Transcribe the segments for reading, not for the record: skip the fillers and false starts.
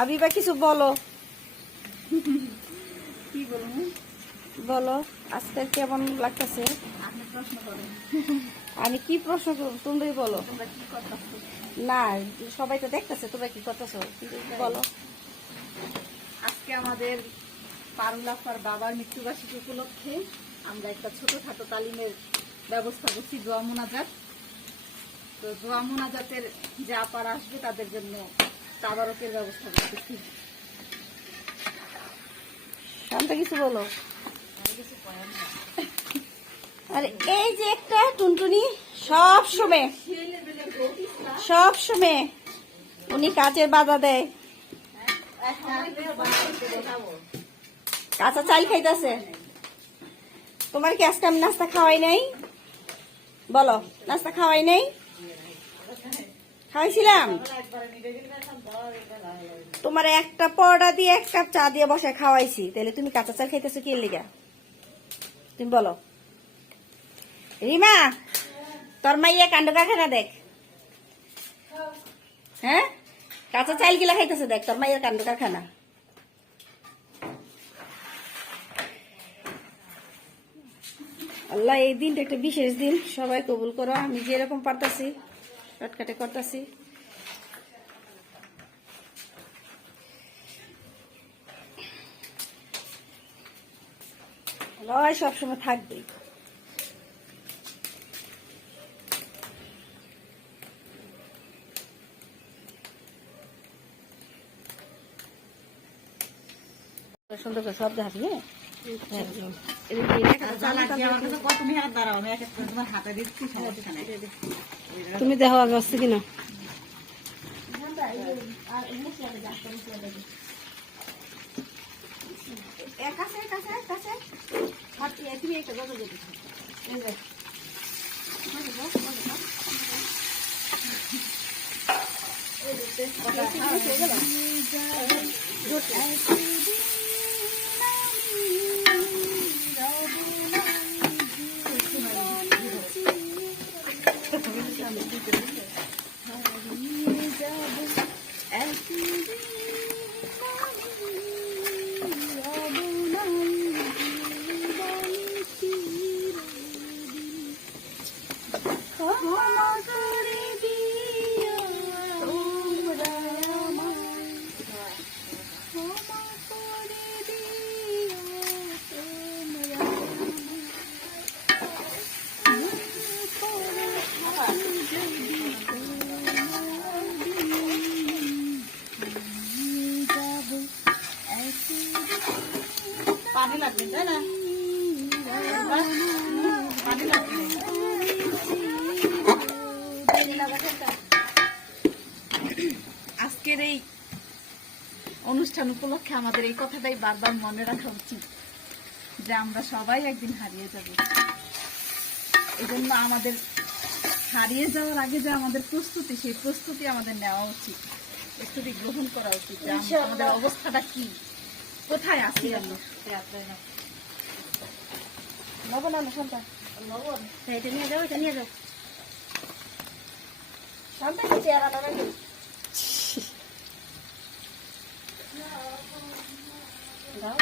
হাবিবা কিছু বলো। কি বলবো? বলো আজকে কেমন লাগতেছে? আপনি প্রশ্ন করেন। আমি কি প্রশ্ন করব, তুমি বলো। তোমরা কি করতেছো? না, সবাই তো দেখতেছে তোমরা কি করতেছো, বলো। আজকে আমাদের পারুল আপার বাবার মৃত্যুবার্ষিকী উপলক্ষে আমরা একটা ছোটখাটো তালিমের ব্যবস্থা করছি, দোয়া মোনাজাত। তো দোয়া মোনাজাতের যে আপার আসবে তাদের জন্য তাবারকের ব্যবস্থা করতেছি। শান্ত কিছু বলো। আরে এই যে একটা টুনটুনি সব সময় উনি কাজের বাধা দেয়। কাঁচা চাল খাইতেছে। তোমার কি আজকে আমি নাস্তা খাওয়াই নাই? বলো, নাস্তা খাওয়াই নাই? খাওয়াইছিলাম। তোমার একটা পরোটা দিয়ে এক কাপ চা দিয়ে বসে খাওয়াইছি, তাহলে তুমি কাঁচা চাল খাইতেছো কি লিগা? তুমি বলো। রিমা, তোর মাইয়া কাণ্ড কারখানা দেখ। হ্যাঁ, কাঁচা চাল গিলা খাইতেছে দেখ, তোর মাইয়ের কাণ্ড কারখানা। আল্লাহ এই দিনটা একটা বিশেষ দিন, সবাই কবুল করো। আমি যেরকম পারতাছি শর্টকাটে করতেছি। লয় সবসময় থাকবে। সুন্দর করে সব দেখাবি। তুমি দেখো আগে আসছে কিনা। তুমি একটা গজল দিতে পানি লাগবে, তাই না? পানি লাগবে। আজকের এই অনুষ্ঠান উপলক্ষে আমাদের এই কথাটাই বারবার মনে রাখা উচিত যে আমরা সবাই একদিন হারিয়ে যাব। এজন্য আমাদের হারিয়ে যাওয়ার আগে যে আমাদের প্রস্তুতি, সেই প্রস্তুতি আমাদের নেওয়া উচিত, প্রস্তুতি গ্রহণ করা উচিত যে আমাদের অবস্থাটা কি, কোথায় আছি আমরা। লবণ আনো সন্তান, লবণ এটা নিয়ে যাও, এটা নিয়ে যাও সন্তান। চেয়ার আনা নাকি? দাও।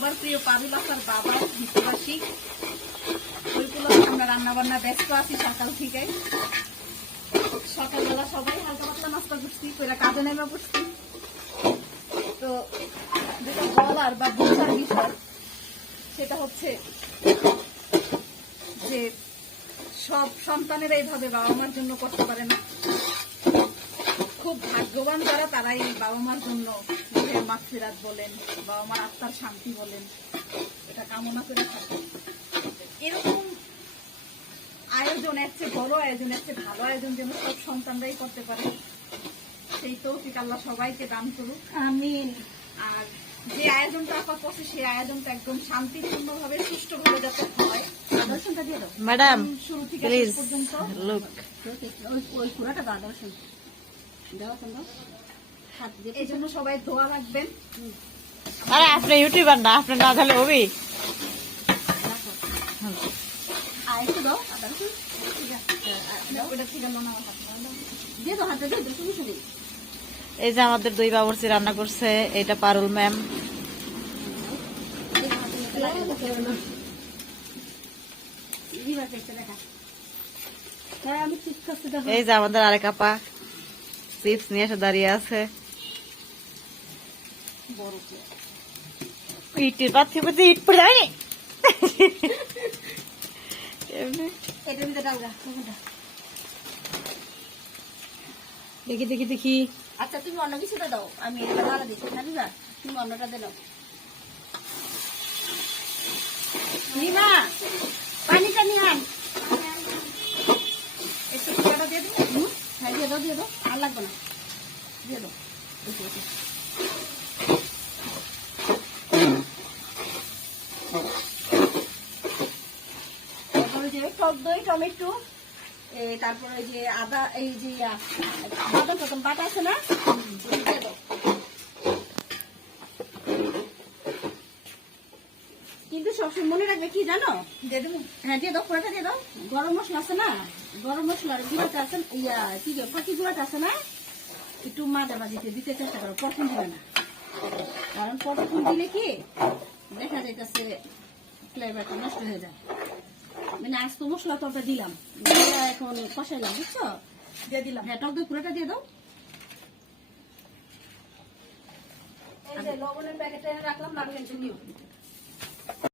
সবার প্রিয় পারুল আপার বাবার মৃত্যুবার্ষিকী। ওই উপলক্ষে আমরা রান্না বান্না ব্যস্ত আছি সকাল থেকে। সকালবেলা সবাই হালকা পাতলা নাস্তা করছি, কইরা কাজে নেমে পড়ছি। তো যেটা বলার বা বোঝার বিষয় সেটা হচ্ছে যে সব সন্তানেরা এইভাবে বাবা মার জন্য করতে পারে না। খুব ভাগ্যবান যারা তারাই বাবা মার জন্য নিজের মাগফিরাত বলেন, বাবা মার আত্মার শান্তি বলেন, এটা কামনা করে থাকে। এরকম আয়োজন, এর চেয়ে বড় আয়োজন, এর চেয়ে ভালো আয়োজন যেন সব সন্তানরাই করতে পারে, সেই তৌফিক আল্লাহ সবাইকে দান করুক, আমিন। আর যে আয়োজনটা আপা করছে সেই আয়োজনটা একদম শান্তিপূর্ণভাবে সুষ্ঠুভাবে যাতে হয়, আদর্শনটা দিয়ে দাও ম্যাডাম, শুরু থেকে প্লিজ শেষ পর্যন্ত। লুক। ওই পুরাটা দাও, আদর্শন দাও, এই জন্য সবাই দোয়া রাখবেন। আরে আপনি ইউটিউবার না, আপনি না তাহলে হবি। আরেকটু দাও, আদর্শন ঠিক আছে, ওটা ঠিক আছে না, দিয়ে দাও হাতে, দিয়ে দাও শুধু শুধু। এই যে আমাদের দুই বাবুর্চি রান্না করছে, এটা পারুল ম্যাম। এই যে আমাদের আরেক আপা চিপস নিয়ে এসে দাঁড়িয়ে আছে। ইটের পাচ্ছি বলছি, ইট পড়ে যায়নি। দেখি দেখি দেখি। আচ্ছা তুমি অন্য কিছুটা দাও, আমি এটা ভালো দিচ্ছি না, দিবা তুমি অন্যটা দাও। নিমা পানিটা নিয়ে আন, একটু পুরাটা দিয়ে দিবে। হ্যাঁ দিয়ে দাও, দিয়ে দাও, আর লাগবে না, দিয়ে দাও। তারপরে যে টক দই, টমেটো, তারপরে যে আদা, এই যে বাদাম টাদাম বাটা আছে না, দিয়ে দাও। কিন্তু সবসময় মনে রাখবে কি জানো, দিয়ে দেবো, হ্যাঁ দিয়ে দাও, পুরোটা দিয়ে দাও। গরম মশলা আছে না, গরম মশলার গুঁড়োটা আছে, ইয়া কি ফাঁকি গুঁড়োটা আছে না, একটু মাঝামাঝিতে দিতে চেষ্টা করো, প্রথম দিবে না। কারণ প্রথম দিলে কি দেখা যাইতেছে ফ্লেভারটা নষ্ট হয়ে যায়। মানে আজ তো মশলা তো আমরা দিলাম, এখন কষাইলাম, বুঝছো, দিয়ে দিলাম। হ্যাঁ টক দই পুরোটা দিয়ে দাও। এই যে লবণের প্যাকেটে রাখলাম, লাগলে নিও।